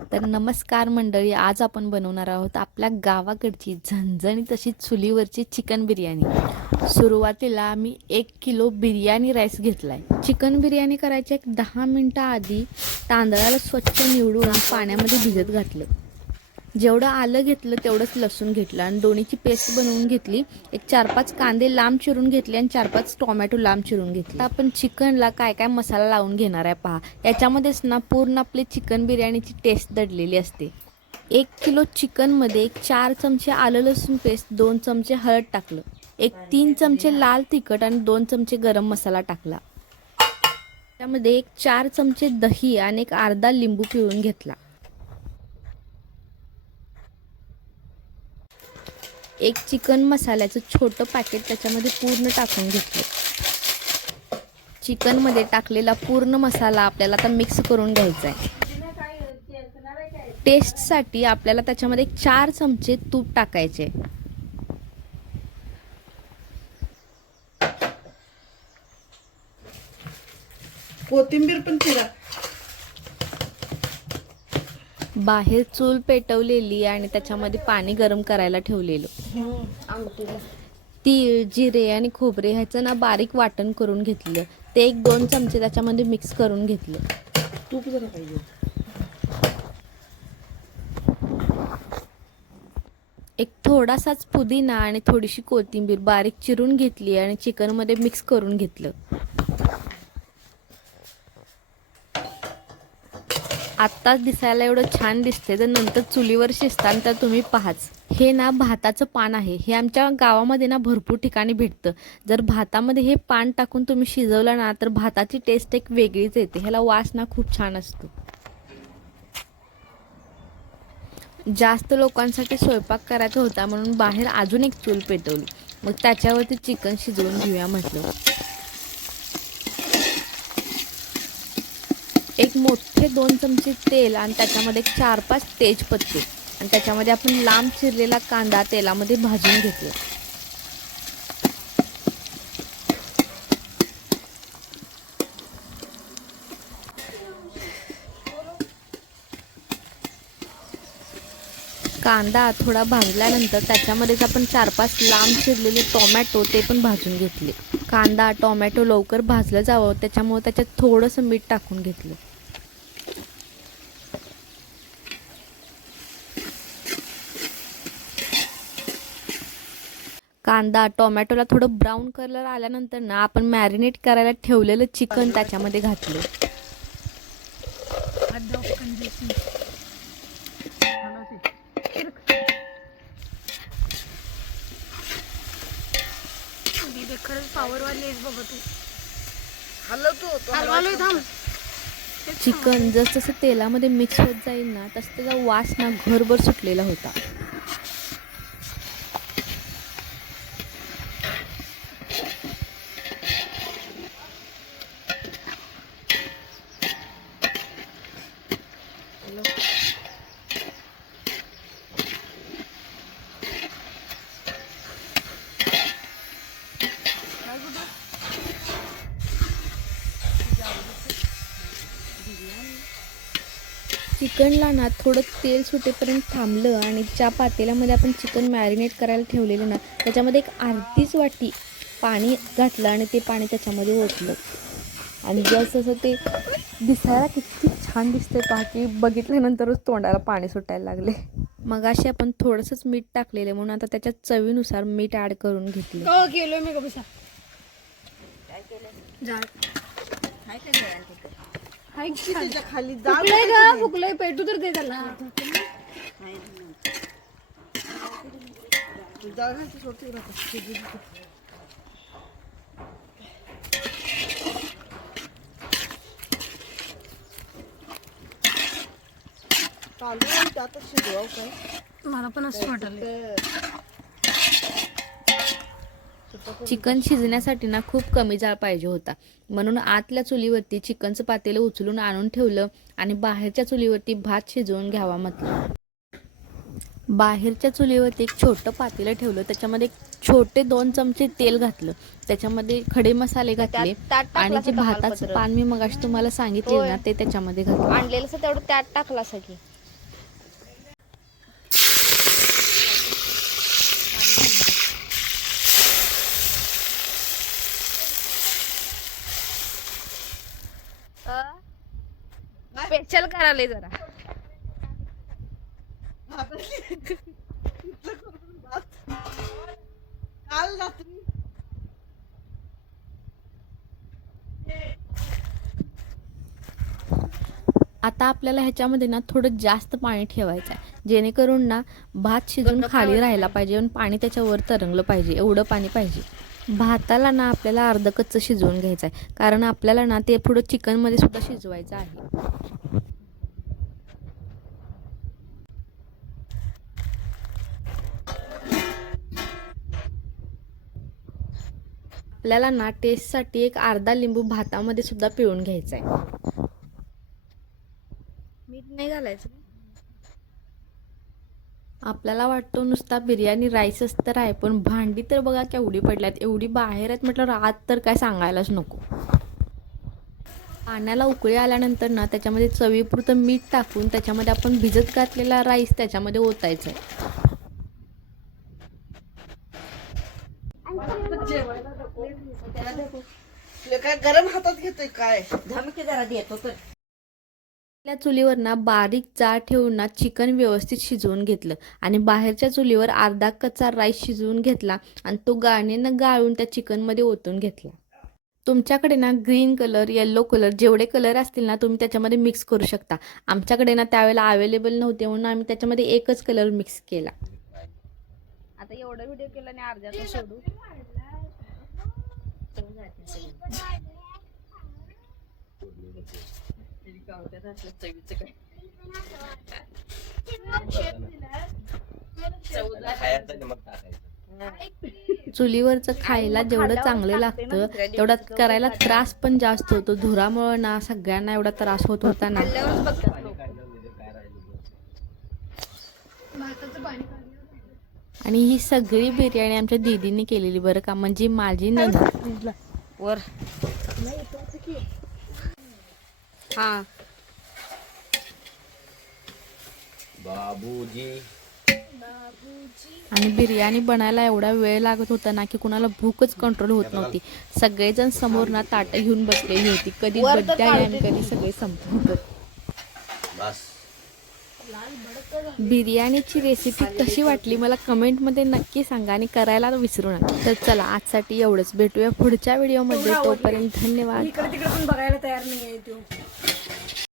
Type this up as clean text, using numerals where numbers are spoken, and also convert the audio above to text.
तर नमस्कार मंडळी, आज आपण बनवणार आहोत आपल्या गावाकडची झणझणीत अशी चुलीवरची चिकन बिर्याणी। सुरुवातीला आम्ही 1 किलो बिर्याणी राईस घेतलाय। चिकन बिर्याणी करायच्या 10 मिनिटं आधी तांदळाला स्वच्छ निवडून पाण्यामध्ये भिजत घातलं। जेवढं आलं घेतलं तेवढंच लसूण घेतलं आणि दोन्हीची पेस्ट बनवून घेतली। 4-5 कांदे लांब चिरून घेतले आणि 4-5 टोमॅटो लांब चिरून घेतले। आपण चिकनला काय काय मसाला लावून घेणार आहे पहा। याच्यामध्येच ना पूर्ण आपली चिकन बिर्याणीची टेस्ट दडलेली असते। 1 किलो चिकनमध्ये 4 चमचे आलं लसूण पेस्ट, 2 चमचे हळद टाकलं, 3 चमचे लाल तिखट आणि 2 चमचे गरम मसाला टाकला। त्यामध्ये 4 चमचे दही आणि अर्धा लिंबू पिळून घेतला। एक चिकन मसाल्याचं छोटं पॅकेट त्याच्यामध्ये पूर्ण टाकून घेतलं। चिकनमध्ये टाकलेला पूर्ण मसाला आपल्याला आता मिक्स करून घ्यायचा आहे। टेस्टसाठी आपल्याला त्याच्यामध्ये 4 चमचे तूप टाकायचे। कोथिंबीर पण चिरा। बाहेर चूल पेटवलेली आणि त्याच्यामध्ये पाणी गरम करायला ठेवलेलं। तीळ, जिरे आणि खोबरे ह्याचं ना बारीक वाटण करून घेतलं। ते 1-2 चमचे त्याच्यामध्ये मिक्स करून घेतलं। तूप जरा पाहिजे। थोडासाच पुदिना आणि थोडीशी कोथिंबीर बारीक चिरून घेतली आणि चिकनमध्ये मिक्स करून घेतलं। आत्ताच दिसायला एवढं छान दिसते, तर नंतर चुलीवर शिजताना तर तुम्ही पाहाच। हे ना भाताचं पान आहे। हे आमच्या गावामध्ये ना भरपूर ठिकाणी भेटतं। जर भातामध्ये हे पान टाकून तुम्ही शिजवलं ना तर भाताची टेस्ट एक वेगळीच येते। ह्याला वास ना खूप छान असतो। जास्त लोकांसाठी स्वयंपाक करायचा होता म्हणून बाहेर अजून एक चूल पेटवली। मग त्याच्यावरती चिकन शिजवून घेऊया म्हटलं। एक मोठे 2 चमचे तेल आणि त्याच्यामध्ये 4-5 तेजपत्ते आणि त्याच्यामध्ये आपण लांब चिरलेला कांदा तेलामध्ये भाजून घेतला। कांदा थोडा भाजल्यानंतर त्याच्यामध्येच आपण 4-5 लांब चिरलेले टोमॅटो ते पण भाजून घेतले। कांदा टोमॅटो लवकर भाजलं जावं त्याच्यामुळे त्याच्यात थोडंसं मीठ टाकून घेतलं। कांदा टोमॅटोला थोडं ब्राऊन कलर आल्यानंतर ना आपण मॅरिनेट करायला ठेवलेलं चिकन त्याच्यामध्ये घातलं। खरंच पॉवरवाली आहेस बाबा तू। हलवतोय थांब। चिकन जसं तेलामध्ये मिक्स होत जाईल ना तसं त्याचा वास ना घरभर सुटलेला होता। चिकनला ना थोडं तेल सुटेपर्यंत थांबलं आणि ज्या पातेल्यामध्ये आपण चिकन मॅरिनेट करायला ठेवलेलं ना त्याच्यामध्ये एक अर्धीच वाटी पाणी घातलं आणि ते पाणी त्याच्यामध्ये ओतलं आणि जसं ते दिसायला किती छान दिसतंय पहा, की बघितल्यानंतरच तोंडाला पाणी सुटायला लागले। मग अशी आपण थोडंसंच मीठ टाकलेलं म्हणून आता त्याच्यात चवीनुसार मीठ ॲड करून घेतलं। हो केलोय मी कसा काय केलं जा हाय त्याच्या खाली फुकलंय ग फुकलंय पेटू तर दे त्याला। तांदूळ त्यातच शिजवाव काय? मला पण असं वाटलं। चिकन शिजण्यासाठी ना खूप कमी जाळ पाहिजे होता म्हणून आतल्या चुलीवरती चिकनचं पातेलं उचलून आणून ठेवलं आणि बाहेरच्या चुलीवरती भात शिजवून घ्यावा म्हटलं। बाहेरच्या चुलीवरती एक छोटं पातेलं ठेवलं, त्याच्यामध्ये छोटे 2 चमचे तेल घातलं, त्याच्यामध्ये खडे मसाले घातले आणि जे भाताचं पान मी मगाशी तुम्हाला सांगितले ना ते त्याच्यामध्ये घातलं। आणलेलं तेवढं त्यात टाकलं असं की करायला जरा काल रात्री आता आपल्याला ह्याच्यामध्ये ना थोडं जास्त पाणी ठेवायचं आहे जेणेकरून ना भात शिजून खाली राहायला पाहिजे आणि पाणी त्याच्यावर तरंगलं पाहिजे एवढं पाणी पाहिजे. भाताला ना आपल्याला अर्ध कच्चं शिजवून घ्यायचं आहे कारण आपल्याला ना ते पुढं चिकनमध्ये सुद्धा शिजवायचं आहे. आपल्याला ना टेस्टसाठी एक अर्धा लिंबू भातामध्ये सुद्धा पिळून घ्यायचा आहे. मीठ नाही घालायचं. आपल्याला वाटतो नुसता बिर्याणी राईसच तर आहे पण भांडी तर बघा केवढी पडल्यात एवढी बाहेर आहेत म्हटलं आत तर काय सांगायलाच नको. पाण्याला उकळी आल्यानंतर ना त्याच्यामध्ये चवीपुरतं मीठ टाकून त्याच्यामध्ये आपण भिजत घातलेला राईस त्याच्यामध्ये ओतायचा आहे. काय गरम हातात घेतोय काय धमकी जरा देतो तर आपल्या चुलीवर ना बारीक जाळ ठेवून ना चिकन व्यवस्थित शिजवून घेतलं आणि बाहेरच्या चुलीवर अर्धा कच्चा राईस शिजवून घेतला आणि तो गाळणीनं गाळून त्या चिकनमध्ये ओतून घेतला. तुमच्याकडे ना ग्रीन कलर येल्लो कलर जेवढे कलर असतील ना तुम्ही त्याच्यामध्ये मिक्स करू शकता. आमच्याकडे ना त्यावेळेला अवेलेबल नव्हते म्हणून आम्ही त्याच्यामध्ये एकच कलर मिक्स केला. आता एवढा व्हिडिओ केला आणि अर्ध्यातून सोडू चुलीवरचं खायला जेवढं चांगलं लागतं तेवढा करायला त्रास पण जास्त होतो. धुरामुळं ना सगळ्यांना एवढा त्रास होत होता ना. आणि ही सगळी बिर्याणी आमच्या दीदीने केलेली बरं का म्हणजे माझी नंद वर हा बाबूजी आणि बिर्याणी बनायला एवढा वेळ लागत होता ना की कुणाला भूकच कंट्रोल होत नव्हती. सगळेजण समोर ना ताटं घेऊन बसलेली होती. कधी बड्डे आहे आणि कधी सगळे संपत. बस बिर्याणीची रेसिपी कशी वाटली मला कमेंटमध्ये नक्की सांगा आणि करायला विसरू नका. तर चला आजसाठी एवढंच. भेटूया पुढच्या व्हिडिओमध्ये. तोपर्यंत धन्यवाद. इकडे तिकडे पण बघायला तयार नाही आहे तो.